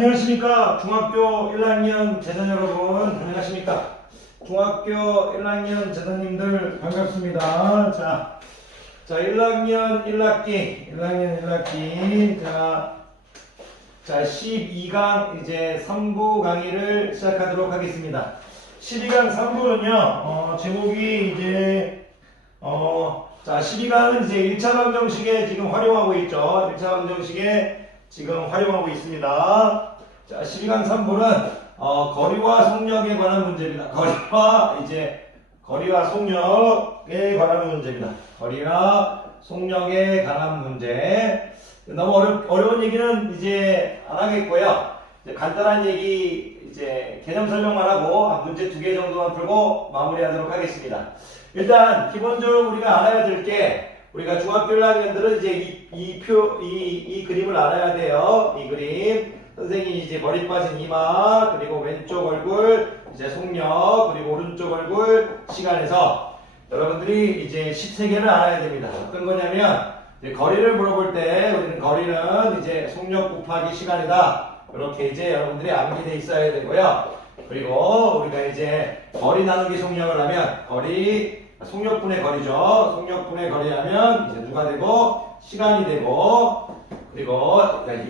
안녕하십니까. 중학교 1학년 재단 여러분, 안녕하십니까. 중학교 1학년 재단님들 반갑습니다. 자, 1학년 1학기. 자, 12강 이제 3부 강의를 시작하도록 하겠습니다. 12강 3부는요, 제목이 이제, 12강은 이제 1차 방정식에 지금 활용하고 있죠. 1차 방정식에 지금 활용하고 있습니다. 자, 12강 3부는 거리와 속력에 관한 문제입니다. 거리와 속력에 관한 문제입니다. 거리와 속력에 관한 문제. 너무 어려운 얘기는 이제 안 하겠고요. 이제 간단한 얘기, 이제 개념 설명만 하고 문제 2개 정도만 풀고 마무리하도록 하겠습니다. 일단 기본적으로 우리가 알아야 될 게, 우리가 중학교 1학년들은 이제 이 그림을 알아야 돼요. 이 그림. 선생님이 이제 머리 빠진 이마, 그리고 왼쪽 얼굴, 이제 속력, 그리고 오른쪽 얼굴, 시간에서 여러분들이 이제 13개를 알아야 됩니다. 어떤 거냐면, 이제 거리를 물어볼 때, 우리는 거리는 이제 속력 곱하기 시간이다. 이렇게 이제 여러분들이 암기돼 있어야 되고요. 그리고 우리가 이제 거리 나누기 속력을 하면, 속력분의 거리죠. 속력분의 거리하면 이제 누가 되고 시간이 되고, 그리고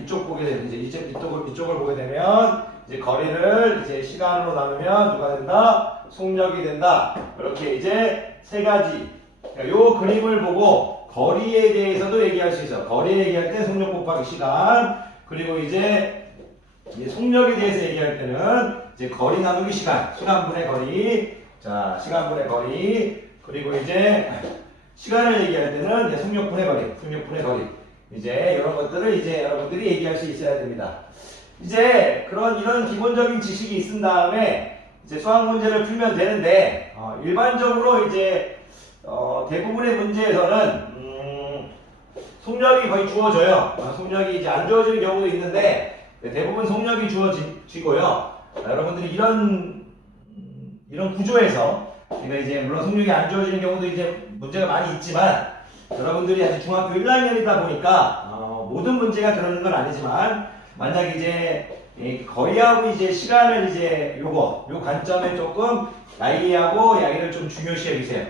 이쪽 보게 되면 이제 이쪽을 보게 되면 이제 거리를 이제 시간으로 나누면 누가 된다? 속력이 된다. 이렇게 이제 세 가지. 요 그림을 보고 거리에 대해서도 얘기할 수 있어. 거리 얘기할 때 속력 곱하기 시간. 그리고 이제 속력에 대해서 얘기할 때는 이제 거리 나누기 시간분의 거리. 자, 시간분의 거리. 그리고 이제 시간을 얘기할 때는 이제 속력분의 거리. 이제 이런 것들을 이제 여러분들이 얘기할 수 있어야 됩니다. 이제 이런 기본적인 지식이 있은 다음에 이제 수학 문제를 풀면 되는데, 일반적으로 이제 대부분의 문제에서는 속력이 거의 주어져요. 속력이 이제 안 주어지는 경우도 있는데 대부분 속력이 주어지고요. 여러분들이 이런 구조에서, 그러니까 이제 물론 속력이 안 주어지는 경우도 이제 문제가 많이 있지만, 여러분들이 아직 중학교 1학년이다 보니까 모든 문제가 그러는 건 아니지만, 만약 이제 거리하고 이제 시간을 이제 요 관점에 조금 야기를 좀 중요시 해주세요.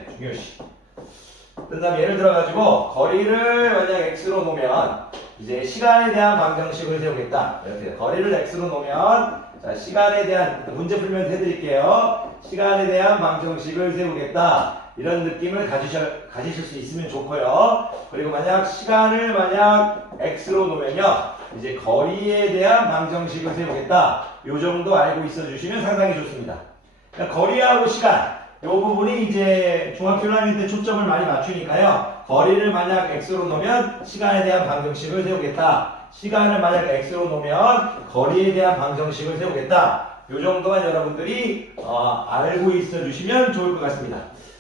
그다음에 예를 들어가지고 거리를 만약 x로 놓으면 이제 시간에 대한 방정식을 세우겠다. 이렇게 거리를 x로 놓으면, 자, 시간에 대한 문제 풀면 해드릴게요. 시간에 대한 방정식을 세우겠다. 이런 느낌을 가지실 수 있으면 좋고요. 그리고 시간을 x로 놓으면요, 이제 거리에 대한 방정식을 세우겠다. 요 정도 알고 있어 주시면 상당히 좋습니다. 그러니까 거리하고 시간, 요 부분이 이제 중학교 1학년 때 초점을 많이 맞추니까요. 거리를 x로 놓으면 시간에 대한 방정식을 세우겠다. 시간을 x로 놓으면 거리에 대한 방정식을 세우겠다. 요 정도만 여러분들이 알고 있어 주시면 좋을 것 같습니다.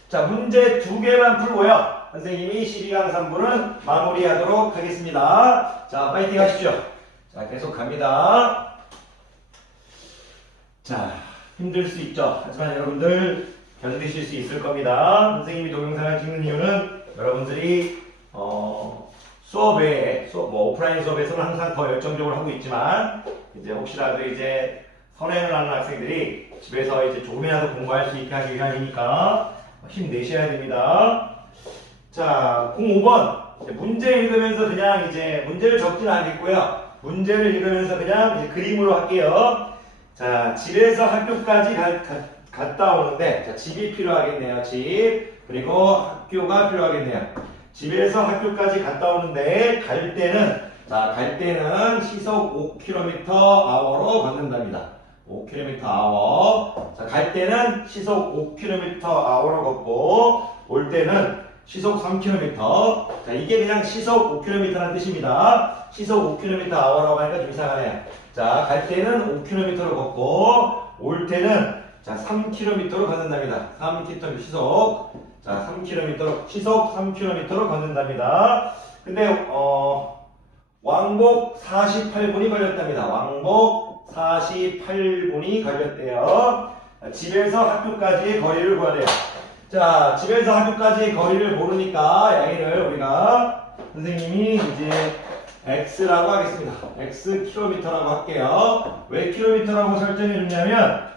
자, 문제 2개만 풀고요. 선생님이 12강 3부는 마무리하도록 하겠습니다. 자, 파이팅 하십시오. 자, 계속 갑니다. 자, 힘들 수 있죠. 하지만 여러분들 견디실 수 있을 겁니다. 선생님이 동영상을 찍는 이유는 여러분들이 오프라인 수업에서는 항상 더 열정적으로 하고 있지만, 이제 혹시라도 이제 선행을 하는 학생들이 집에서 이제 조금이라도 공부할 수 있게 하기 위함이니까 힘내셔야 됩니다. 자, 05번. 문제 읽으면서 그냥 이제 문제를 적지는 않겠고요. 문제를 읽으면서 그냥 이제 그림으로 할게요. 자, 집에서 학교까지 갔다 오는데, 자, 집이 필요하겠네요. 집. 그리고 학교가 필요하겠네요. 집에서 학교까지 갔다 오는데, 갈 때는 시속 5km/h로 걷는답니다. 5km/h. 자, 갈 때는 시속 5km/h로 걷고, 올 때는 시속 3km. 자, 이게 그냥 시속 5km라는 뜻입니다. 시속 5km/h라고 하니까 좀 이상하네요. 자, 갈 때는 5km로 걷고, 올 때는 자, 3km로 걷는답니다. 3km 시속. 자, 3km, 시속 3km로 걷는답니다. 근데, 왕복 48분이 걸렸답니다. 왕복 48분이 걸렸대요. 집에서 학교까지의 거리를 구하래요. 자, 집에서 학교까지의 거리를 모르니까 우리가 선생님이 이제 x라고 하겠습니다. x 킬로미터라고 할게요. 왜 킬로미터라고 설정해 줬냐면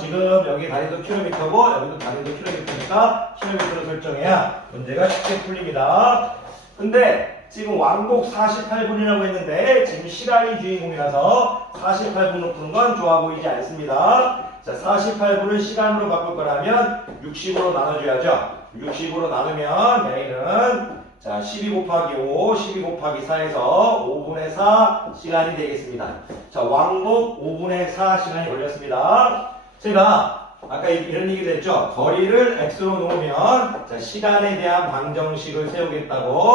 지금 여기 다리도 킬로미터고 여기도 다리도 킬로미터니까 킬로미터로 설정해야 문제가 쉽게 풀립니다. 근데 지금 왕복 48분이라고 했는데 지금 시간이 주인공이라서 48분으로 푸는 건 좋아 보이지 않습니다. 자, 48분을 시간으로 바꿀 거라면 60으로 나눠줘야죠. 60으로 나누면 얘는 자 12 곱하기 5, 12 곱하기 4에서 5분의 4 시간이 되겠습니다. 자, 왕복 5분의 4 시간이 걸렸습니다. 제가 아까 이런 얘기를 했죠. 거리를 x로 놓으면 자, 시간에 대한 방정식을 세우겠다고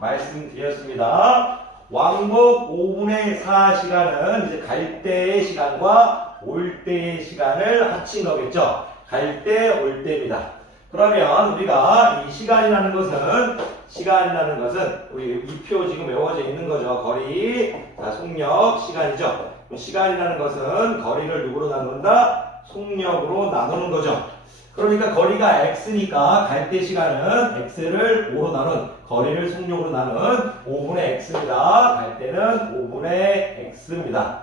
말씀드렸습니다. 왕복 5분의 4 시간은 이제 갈 때의 시간과 올 때의 시간을 합친 거겠죠. 갈 때, 올 때입니다. 그러면 우리가 이 시간이라는 것은 우리 이 표 지금 외워져 있는 거죠. 거리, 자, 속력, 시간이죠. 시간이라는 것은 거리를 누구로 나눈다? 속력으로 나누는 거죠. 그러니까 거리가 x니까 갈 때 시간은 x를 5로 나눈 거리를 속력으로 나눈 5분의 x입니다. 갈 때는 5분의 x입니다.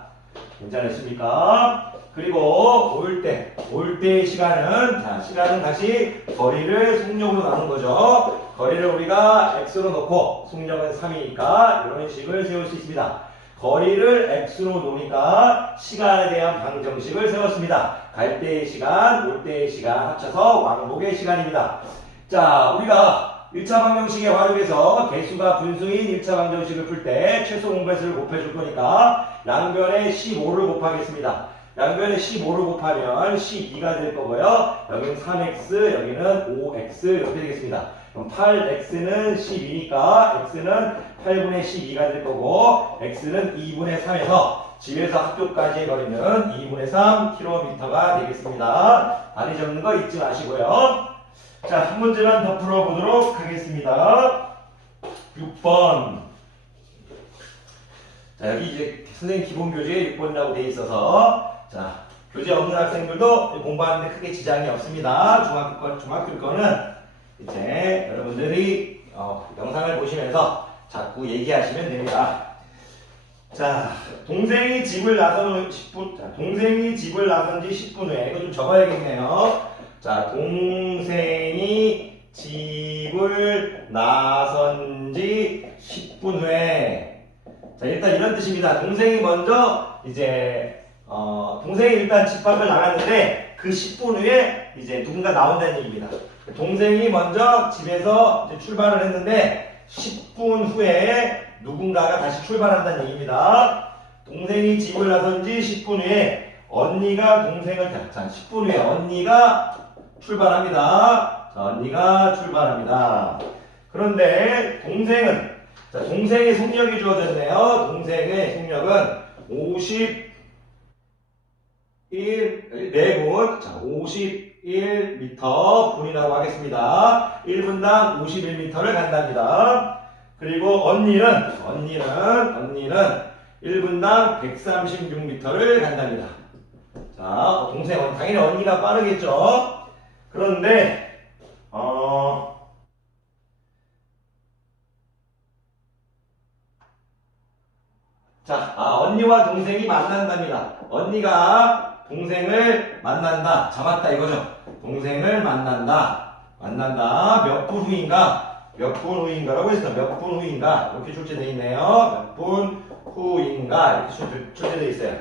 괜찮으십니까? 그리고 올 때의 시간은 시간은 다시 거리를 속력으로 나눈 거죠. 거리를 우리가 x로 놓고 속력은 3이니까 이런 식을 세울 수 있습니다. 거리를 x로 놓으니까 시간에 대한 방정식을 세웠습니다. 갈 때의 시간, 올 때의 시간 합쳐서 왕복의 시간입니다. 자, 우리가 1차 방정식에 활용해서 개수가 분수인 1차 방정식을 풀 때 최소 공배수를 곱해줄 거니까 양변에 15를 곱하겠습니다. 양변에 15를 곱하면 12가 될 거고요. 여기는 3x, 여기는 5x 이렇게 되겠습니다. 그럼 8x는 12니까 x는 8분의 12가 될 거고 x는 2분의 3에서 집에서 학교까지의 거리는 2분의 3km가 되겠습니다. 다리 접는 거 잊지 마시고요. 자, 한 문제만 더 풀어보도록 하겠습니다. 6번. 자, 여기 이제 선생님 기본 교재에 6번이라고 되어 있어서 자, 교재 없는 학생들도 공부하는데 크게 지장이 없습니다. 중학교 거는 이제 여러분들이 영상을 보시면서 자꾸 얘기하시면 됩니다. 자, 동생이 집을 나선 지 10분 후에 이거 좀 적어야겠네요. 자, 동생이 집을 나선 지 10분 후에 자, 일단 이런 뜻입니다. 동생이 먼저 이제 동생이 일단 집 밖을 나갔는데 그 10분 후에 이제 누군가 나온다는 얘기입니다. 동생이 먼저 집에서 이제 출발을 했는데 10분 후에 누군가가 다시 출발한다는 얘기입니다. 동생이 집을 나선 지 10분 후에 언니가 동생을 자, 10분 후에 언니가 출발합니다. 자, 언니가 출발합니다. 그런데 동생의 속력이 주어졌네요. 동생의 속력은 4분, 자, 51m 분이라고 하겠습니다. 1분당 51m를 간답니다. 그리고 언니는 1분당 136m를 간답니다. 자, 당연히 언니가 빠르겠죠. 그런데 언니와 동생이 만난답니다. 언니가 동생을 만난다. 잡았다 이거죠. 동생을 만난다. 몇 분 후인가라고 했습니다. 몇 분 후인가 이렇게 출제되어 있네요. 몇 분 후인가 이렇게 출제되어 있어요.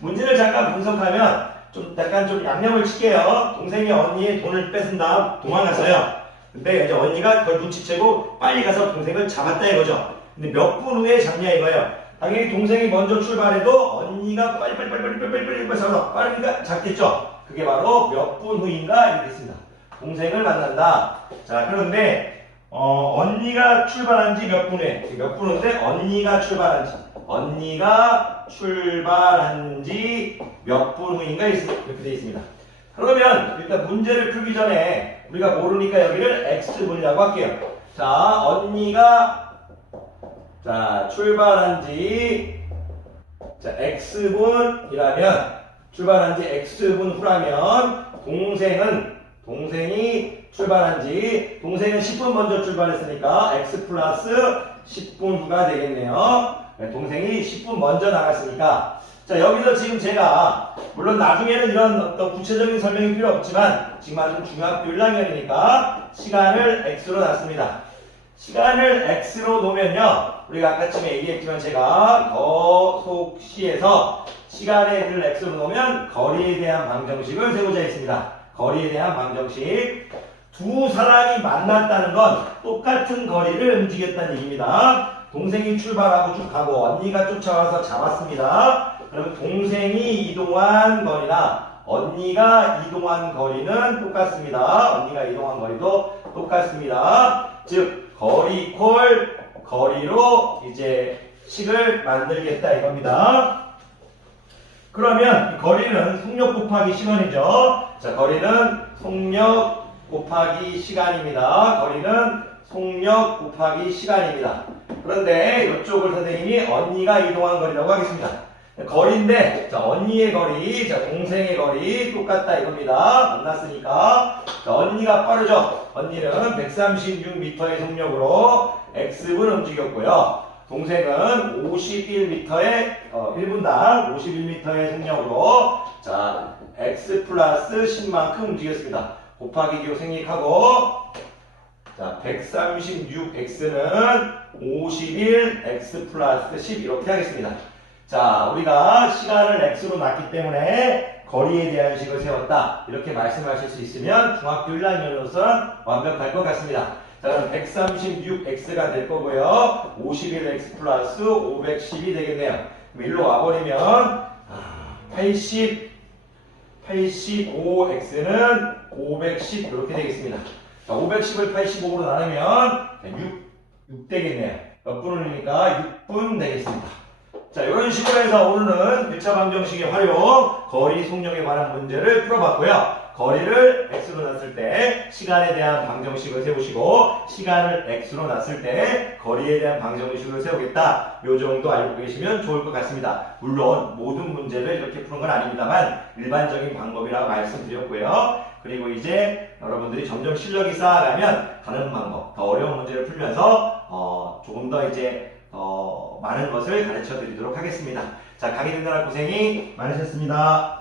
문제를 잠깐 분석하면 약간 좀 양념을 칠게요. 동생이 언니의 돈을 뺏은 다음 도망갔어요. 근데 이제 언니가 그걸 눈치채고 빨리 가서 동생을 잡았다 이거죠. 근데 몇 분 후에 잡냐 이거예요. 당연히 동생이 먼저 출발해도 언니가 빨리 잡아서 빠르니까 잡겠죠. 그게 바로 몇 분 후인가 이렇게 있습니다. 동생을 만난다. 자, 그런데 언니가 출발한 지 몇 분 후에 몇 분 후인데 언니가 출발한 지 몇 분 후인가 이렇게 되어 있습니다. 그러면 일단 문제를 풀기 전에 우리가 모르니까 여기를 x분이라고 할게요. 자, 언니가 출발한 지 x분이라면 출발한 지 x분 후라면 동생이 출발한 지 동생은 10분 먼저 출발했으니까 x 플러스 10분 후가 되겠네요. 네, 동생이 10분 먼저 나갔으니까 자 여기서 지금 제가 물론 나중에는 이런 어떤 구체적인 설명이 필요 없지만 지금 아주 중학교 1학년이니까 시간을 x로 놨습니다. 시간을 x로 놓으면요 우리가 아까쯤에 얘기했지만 제가 거속시에서 시간을 x로 놓으면 거리에 대한 방정식을 세우자 했습니다. 거리에 대한 방정식 두 사람이 만났다는 건 똑같은 거리를 움직였다는 얘기입니다. 동생이 출발하고 쭉 가고 언니가 쫓아와서 잡았습니다. 그럼 동생이 이동한 거리나 언니가 이동한 거리는 똑같습니다. 언니가 이동한 거리도 똑같습니다. 즉 거리 이퀄 거리로 이제 식을 만들겠다 이겁니다. 그러면 거리는 속력 곱하기 시간이죠. 자, 거리는 속력 곱하기 시간입니다. 거리는 속력 곱하기 시간입니다. 그런데 이쪽을 선생님이 언니가 이동한 거리라고 하겠습니다. 거리인데 자, 언니의 거리, 자, 동생의 거리 똑같다 이겁니다. 만났으니까 자, 언니가 빠르죠. 언니는 136m의 속력으로 x분 움직였고요. 동생은 51m의 1분당 51m의 속력으로 자 x 플러스 10만큼 움직였습니다. 곱하기 기호 생략하고 자 136x는 51x 플러스 10 이렇게 하겠습니다. 자 우리가 시간을 x로 놨기 때문에 거리에 대한 식을 세웠다 이렇게 말씀하실 수 있으면 중학교 1학년으로서 완벽할 것 같습니다. 자 그럼 136x가 될 거고요. 51x 플러스 510이 되겠네요. 그럼 일로 와버리면 85x는 510 이렇게 되겠습니다. 자 510을 85로 나누면 6 되겠네요. 몇 분을 넣으니까 6분 되겠습니다. 자 이런 식으로 해서 오늘은 1차 방정식의 활용, 거리 속력에 관한 문제를 풀어봤고요. 거리를 x로 놨을 때 시간에 대한 방정식을 세우시고 시간을 x로 놨을 때 거리에 대한 방정식을 세우겠다. 요 정도 알고 계시면 좋을 것 같습니다. 물론 모든 문제를 이렇게 푸는 건 아닙니다만 일반적인 방법이라고 말씀드렸고요. 그리고 이제 여러분들이 점점 실력이 쌓아가면 다른 방법, 더 어려운 문제를 풀면서 조금 더 이제 많은 것을 가르쳐 드리도록 하겠습니다. 자, 강의 듣느라 고생이 많으셨습니다.